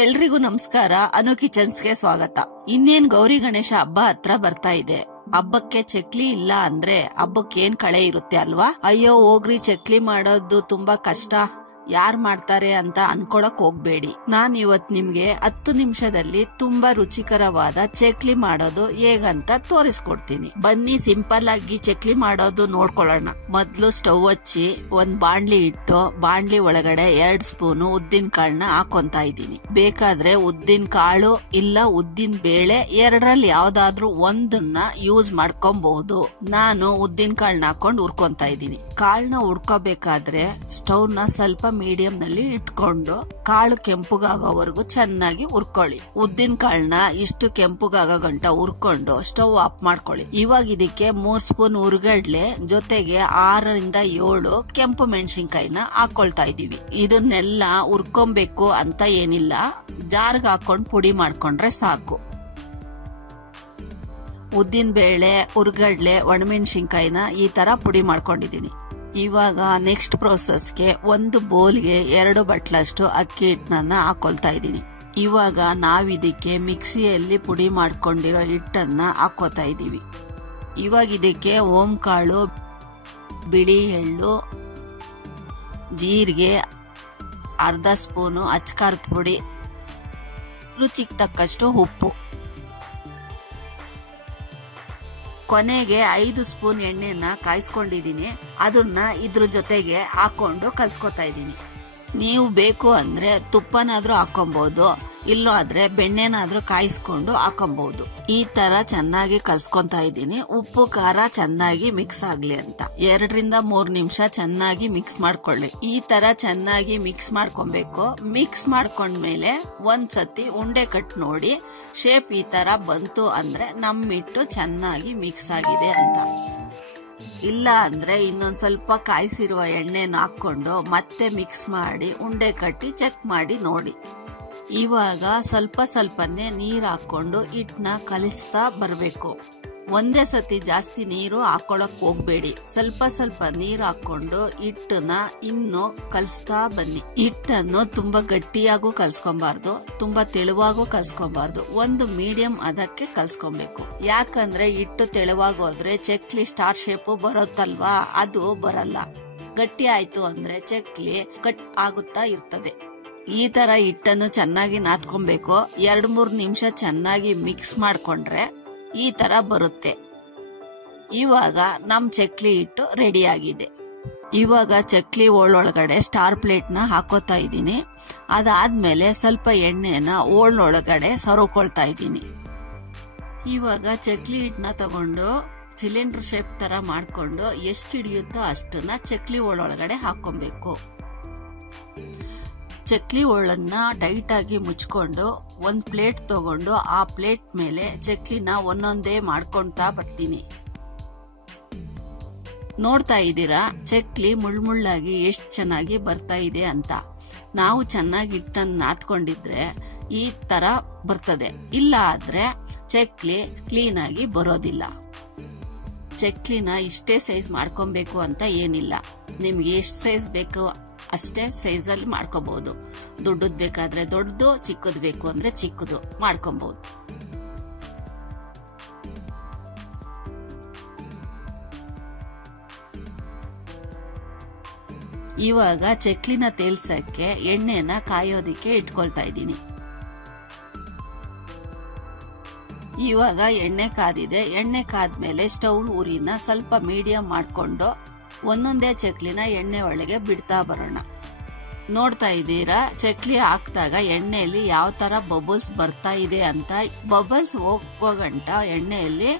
ಎಲ್ರಿಗೂ ನಮಸ್ಕಾರ. ಅನು ಕಿಚನ್ಸ್ಗೆ ಸ್ವಾಗತ. ಇನ್ನೇನ್ ಗೌರಿ ಗಣೇಶ ಹಬ್ಬ ಹತ್ರ ಬರ್ತಾ ಇದೆ. ಹಬ್ಬಕ್ಕೆ ಚಕ್ಲಿ ಇಲ್ಲ ಅಂದ್ರೆ ಹಬ್ಬಕ್ಕೆ ಏನ್ ಕಳೆ ಇರುತ್ತೆ ಅಲ್ವಾ? ಅಯ್ಯೋ ಹೋಗ್ರಿ, ಚಕ್ಲಿ ಮಾಡೋದು ತುಂಬಾ ಕಷ್ಟ, ಯಾರ್ ಮಾಡ್ತಾರೆ ಅಂತ ಅನ್ಕೊಳಕ್ ಹೋಗ್ಬೇಡಿ. ನಾನ್ ಇವತ್ ನಿಮ್ಗೆ 10 ನಿಮಿಷದಲ್ಲಿ ತುಂಬಾ ರುಚಿಕರವಾದ ಚಕ್ಲಿ ಮಾಡೋದು ಹೇಗಂತ ತೋರಿಸ್ಕೊಡ್ತೀನಿ. ಬನ್ನಿ ಸಿಂಪಲ್ ಆಗಿ ಚಕ್ಲಿ ಮಾಡೋದು ನೋಡ್ಕೊಳ್ಳೋಣ. ಮೊದ್ಲು ಸ್ಟವ್ ಹಚ್ಚಿ ಒಂದ್ ಬಾಣ್ಲಿ ಇಟ್ಟು ಬಾಣ್ಲಿ ಒಳಗಡೆ 2 ಸ್ಪೂನ್ ಉದ್ದಿನ ಕಾಳನ್ನ ಹಾಕೊಂತಾ ಇದ್ದೀನಿ. ಬೇಕಾದ್ರೆ ಉದ್ದಿನ ಕಾಳು ಇಲ್ಲ ಉದ್ದಿನ ಬೇಳೆ ಎರಡರಲ್ಲಿ ಯಾವ್ದಾದ್ರು ಒಂದನ್ನ ಯೂಸ್ ಮಾಡ್ಕೊಬಹುದು. ನಾನು ಉದ್ದಿನ ಕಾಳನ್ನ ಹಾಕೊಂಡು ಹುರ್ಕೊಂತಾ ಇದ್ದೀನಿ. ಕಾಳನ್ನ ಹುರ್ಕೋಬೇಕಾದ್ರೆ ಸ್ಟವ್ ನ ಸ್ವಲ್ಪ ಮೀಡಿಯಂ ನಲ್ಲಿ ಇಟ್ಕೊಂಡು ಕಾಳು ಕೆಂಪುಗಾಗೋವರೆಗೂ ಚೆನ್ನಾಗಿ ಹುರ್ಕೊಳ್ಳಿ. ಉದ್ದಿನ ಕಾಳನ್ನ ಇಷ್ಟು ಕೆಂಪುಗಾಗೋ ಗಂಟ ಹುರ್ಕೊಂಡು ಸ್ಟವ್ ಆಫ್ ಮಾಡ್ಕೊಳ್ಳಿ. ಇವಾಗ ಇದಕ್ಕೆ 3 ಸ್ಪೂನ್ ಹುರ್ಗಡ್ಲೆ ಜೊತೆಗೆ 6 ರಿಂದ 7 ಕೆಂಪು ಮೆಣಸಿನ್ಕಾಯಿನ ಹಾಕೊಳ್ತಾ ಇದೀವಿ. ಇದನ್ನೆಲ್ಲ ಹುರ್ಕೊಬೇಕು ಅಂತ ಏನಿಲ್ಲ, ಜಾರ್ಗ್ ಹಾಕೊಂಡ್ ಪುಡಿ ಮಾಡ್ಕೊಂಡ್ರೆ ಸಾಕು. ಉದ್ದಿನ ಬೇಳೆ, ಹುರ್ಗಡ್ಲೆ, ಒಣಮೆಣಸಿನ್ಕಾಯಿನ ಈ ತರ ಪುಡಿ ಮಾಡ್ಕೊಂಡಿದೀನಿ. ಇವಾಗ ನೆಕ್ಸ್ಟ್ ಪ್ರೋಸೆಸ್ಗೆ ಒಂದು ಬೌಲ್ಗೆ 2 ಬಟ್ಲಷ್ಟು ಅಕ್ಕಿ ಹಿಟ್ಟನ್ನ ಹಾಕೊಳ್ತಾ ಇದ್ದೀನಿ. ಇವಾಗ ನಾವಿದಕ್ಕೆ ಮಿಕ್ಸಿಯಲ್ಲಿ ಪುಡಿ ಮಾಡ್ಕೊಂಡಿರೋ ಹಿಟ್ಟನ್ನ ಹಾಕೋತಾ ಇದೀವಿ. ಇವಾಗ ಇದಕ್ಕೆ ಓಂಕಾಳು, ಬಿಳಿ ಎಳ್ಳು, ಜೀರಿಗೆ, ಅರ್ಧ ಸ್ಪೂನು ಅಚ್ಕಾರದ ಪುಡಿ, ರುಚಿಗೆ ತಕ್ಕಷ್ಟು ಉಪ್ಪು, ಕೊನೆಗೆ 5 ಸ್ಪೂನ್ ಎಣ್ಣೆನ ಕಾಯಿಸ್ಕೊಂಡಿದೀನಿ. ಅದನ್ನ ಇದ್ರ ಜೊತೆಗೆ ಹಾಕೊಂಡು ಕಲ್ಸ್ಕೊತಾ ಇದ್ದೀನಿ. ನೀವು ಬೇಕು ಅಂದ್ರೆ ತುಪ್ಪನಾದ್ರೂ ಹಾಕೊಬಹುದು, ಇಲ್ಲೋ ಆದ್ರೆ ಬೆಣ್ಣೆನಾದ್ರೂ ಕಾಯಿಸ್ಕೊಂಡು ಹಾಕೊಬಹುದು. ಈ ತರ ಚೆನ್ನಾಗಿ ಕಲ್ಸ್ಕೊಂತಾ ಇದ್ದೀನಿ. ಉಪ್ಪು ಖಾರ ಚೆನ್ನಾಗಿ ಮಿಕ್ಸ್ ಆಗ್ಲಿ ಅಂತ 2 ರಿಂದ 3 ನಿಮಿಷ ಚೆನ್ನಾಗಿ ಮಿಕ್ಸ್ ಮಾಡ್ಕೊಳ್ಳಿ. ಈ ತರ ಚೆನ್ನಾಗಿ ಮಿಕ್ಸ್ ಮಾಡ್ಕೊಬೇಕು. ಮಿಕ್ಸ್ ಮಾಡ್ಕೊಂಡ್ಮೇಲೆ ಒಂದ್ಸತಿ ಉಂಡೆ ಕಟ್ ನೋಡಿ, ಶೇಪ್ ಈ ತರ ಬಂತು ಅಂದ್ರೆ ನಮ್ಮ ಹಿಟ್ಟು ಚೆನ್ನಾಗಿ ಮಿಕ್ಸ್ ಆಗಿದೆ ಅಂತ. ಇಲ್ಲ ಅಂದ್ರೆ ಇನ್ನೊಂದ್ ಸ್ವಲ್ಪ ಕಾಯಿಸಿರುವ ಎಣ್ಣೆನ ಹಾಕೊಂಡು ಮತ್ತೆ ಮಿಕ್ಸ್ ಮಾಡಿ ಉಂಡೆ ಕಟ್ಟಿ ಚೆಕ್ ಮಾಡಿ ನೋಡಿ. ಇವಾಗ ಸ್ವಲ್ಪ ಸ್ವಲ್ಪನೇ ನೀರ್ ಹಾಕೊಂಡು ಹಿಟ್ಟನ್ನ ಕಲಿಸ್ತಾ ಬರ್ಬೇಕು. ಒಂದೇ ಸತಿ ಜಾಸ್ತಿ ನೀರು ಹಾಕೊಳಕ್ ಹೋಗ್ಬೇಡಿ. ಸ್ವಲ್ಪ ಸ್ವಲ್ಪ ನೀರ್ ಹಾಕೊಂಡು ಹಿಟ್ಟನ್ನ ಇನ್ನು ಕಲಿಸ್ತಾ ಬನ್ನಿ. ಹಿಟ್ಟನ್ನು ತುಂಬಾ ಗಟ್ಟಿಯಾಗೂ ಕಲ್ಸ್ಕೊಬಾರ್ದು, ತುಂಬಾ ತೆಳುವಾಗೂ ಕಲ್ಸ್ಕೊಬಾರ್ದು. ಒಂದು ಮೀಡಿಯಂ ಅದಕ್ಕೆ ಕಲ್ಸ್ಕೊಬೇಕು. ಯಾಕಂದ್ರೆ ಹಿಟ್ಟು ತೆಳುವಾಗೋದ್ರೆ ಚಕ್ಲಿ ಸ್ಟಾರ್ ಶೇಪ್ ಬರುತ್ತಲ್ವಾ, ಅದು ಬರಲ್ಲ. ಗಟ್ಟಿ ಆಯ್ತು ಅಂದ್ರೆ ಚಕ್ಲಿ ಕಟ್ ಆಗುತ್ತಾ ಇರ್ತದೆ. ಈ ತರ ಹಿಟ್ಟನ್ನು ಚೆನ್ನಾಗಿ ನಾದ್ಕೊಬೇಕು. 2-3 ನಿಮಿಷ ಚೆನ್ನಾಗಿ ಮಿಕ್ಸ್ ಮಾಡ್ಕೊಂಡ್ರೆ ಈ ತರ ಬರುತ್ತೆ. ಇವಾಗ ನಮ್ ಚಕ್ಲಿ ಹಿಟ್ಟು ರೆಡಿ ಆಗಿದೆ. ಇವಾಗ ಚಕ್ಲಿ ಒಳಗಡೆ ಸ್ಟಾರ್ ಪ್ಲೇಟ್ ನ ಹಾಕೋತಾ ಇದ್ದೀನಿ. ಅದಾದ್ಮೇಲೆ ಸ್ವಲ್ಪ ಎಣ್ಣೆನ ಒಳಗಡೆ ಸರೋಕೊಳ್ತಾ ಇದ್ದೀನಿ. ಇವಾಗ ಚಕ್ಲಿ ಹಿಟ್ಟನ್ನ ತಗೊಂಡು ಸಿಲಿಂಡರ್ ಶೇಪ್ ತರ ಮಾಡ್ಕೊಂಡು ಎಷ್ಟು ಹಿಡಿಯುತ್ತೋ ಅಷ್ಟನ್ನ ಚಕ್ಲಿ ಒಳಗಡೆ ಹಾಕೊಬೇಕು. ಚಕ್ಲಿ ಒಳನ್ನ ಟೈಟ್ ಆಗಿ ಮುಚ್ಕೊಂಡು ಒಂದ್ ಪ್ಲೇಟ್ ತಗೊಂಡು ಆ ಪ್ಲೇಟ್ ಮೇಲೆ ಚಕ್ಲಿನ ಒಂದೊಂದೇ ಮಾಡ್ಕೊಂತಾ ಬರ್ತೀನಿ. ನೋಡ್ತಾ ಇದ್ದೀರಾ ಚಕ್ಲಿ ಮುಳ್ಳುಮುಳ್ಳಾಗಿ ಎಷ್ಟು ಚೆನ್ನಾಗಿ ಬರ್ತಾ ಇದೆ ಅಂತ. ನಾವು ಚೆನ್ನಾಗಿ ಹಿಟ್ಟನ್ನ ನಾದ್ಕೊಂಡಿದ್ರೆ ಈ ತರ ಬರ್ತದೆ. ಇಲ್ಲ ಆದ್ರೆ ಚಕ್ಲಿ ಕ್ಲೀನ್ ಆಗಿ ಬರೋದಿಲ್ಲ. ಚಕ್ಲಿನ ಇಷ್ಟೇ ಸೈಜ್ ಮಾಡ್ಕೊಬೇಕು ಅಂತ ಏನಿಲ್ಲ. ನಿಮ್ಗೆ ಎಷ್ಟು ಸೈಜ್ ಬೇಕು ಅಷ್ಟೇ ಸೈಜ್ ಅಲ್ಲಿ ಮಾಡ್ಕೋಬಹುದು. ದೊಡ್ಡದ್ ಬೇಕಾದ್ರೆ ದೊಡ್ಡದು, ಚಿಕ್ಕದ್ ಬೇಕು ಅಂದ್ರೆ ಚಿಕ್ಕದು ಮಾಡ್ಕೊಬಹುದು. ಇವಾಗ ಚಕ್ಲಿನ ತೇಲ್ಸಕ್ಕೆ ಎಣ್ಣೆನ ಕಾಯೋದಿಕ್ಕೆ ಇಟ್ಕೊಳ್ತಾ ಇದ್ದೀನಿ. ಇವಾಗ ಎಣ್ಣೆ ಕಾದಿದೆ. ಎಣ್ಣೆ ಕಾದ್ಮೇಲೆ ಸ್ಟವ್ ಉರಿನ ಸ್ವಲ್ಪ ಮೀಡಿಯಂ ಮಾಡ್ಕೊಂಡು ಒಂದೊಂದೇ ಚಕ್ಲಿನ ಎಣ್ಣೆ ಒಳಗೆ ಬಿಡ್ತಾ ಬರೋಣ. ನೋಡ್ತಾ ಇದ್ದೀರಾ ಚಕ್ಲಿ ಹಾಕ್ದಾಗ ಎಣ್ಣೆಯಲ್ಲಿ ಯಾವ ತರ ಬಬಲ್ಸ್ ಬರ್ತಾ ಇದೆ ಅಂತ. ಬಬಲ್ಸ್ ಹೋಗೋ ಗಂಟ ಎಣ್ಣೆಯಲ್ಲಿ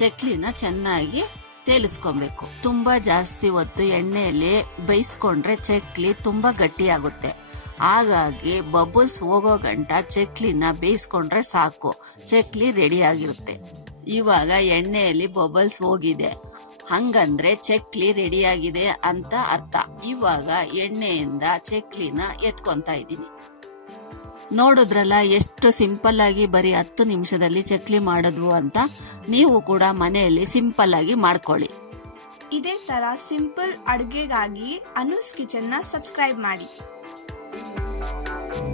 ಚಕ್ಲಿನ ಚೆನ್ನಾಗಿ ತೇಲಿಸ್ಕೊಬೇಕು. ತುಂಬಾ ಜಾಸ್ತಿ ಹೊತ್ತು ಎಣ್ಣೆಯಲ್ಲಿ ಬೇಯಿಸ್ಕೊಂಡ್ರೆ ಚಕ್ಲಿ ತುಂಬಾ ಗಟ್ಟಿಯಾಗುತ್ತೆ. ಹಾಗಾಗಿ ಬಬಲ್ಸ್ ಹೋಗೋ ಗಂಟ ಚಕ್ಲಿನ ಬೇಯಿಸ್ಕೊಂಡ್ರೆ ಸಾಕು, ಚಕ್ಲಿ ರೆಡಿ ಆಗಿರುತ್ತೆ. ಇವಾಗ ಎಣ್ಣೆಯಲ್ಲಿ ಬಬಲ್ಸ್ ಹೋಗಿದೆ, ಹಂಗಂದ್ರೆ ಚಕ್ಲಿ ರೆಡಿ ಆಗಿದೆ ಅಂತ ಅರ್ಥ. ಇವಾಗ ಎಣ್ಣೆಯಿಂದ ಚಕ್ಲಿನ ಎತ್ಕೊಂತಾ ಇದ್ದೀನಿ. ನೋಡಿದ್ರಲ್ಲ ಎಷ್ಟು ಸಿಂಪಲ್ ಆಗಿ ಬರೀ 10 ನಿಮಿಷದಲ್ಲಿ ಚಕ್ಲಿ ಮಾಡಿದ್ವು ಅಂತ. ನೀವು ಕೂಡ ಮನೆಯಲ್ಲಿ ಸಿಂಪಲ್ ಆಗಿ ಮಾಡ್ಕೊಳ್ಳಿ. ಇದೇ ತರ ಸಿಂಪಲ್ ಅಡುಗೆಗಾಗಿ ಅನುಸ್ ಕಿಚನ್ ನ ಸಬ್ಸ್ಕ್ರೈಬ್ ಮಾಡಿ.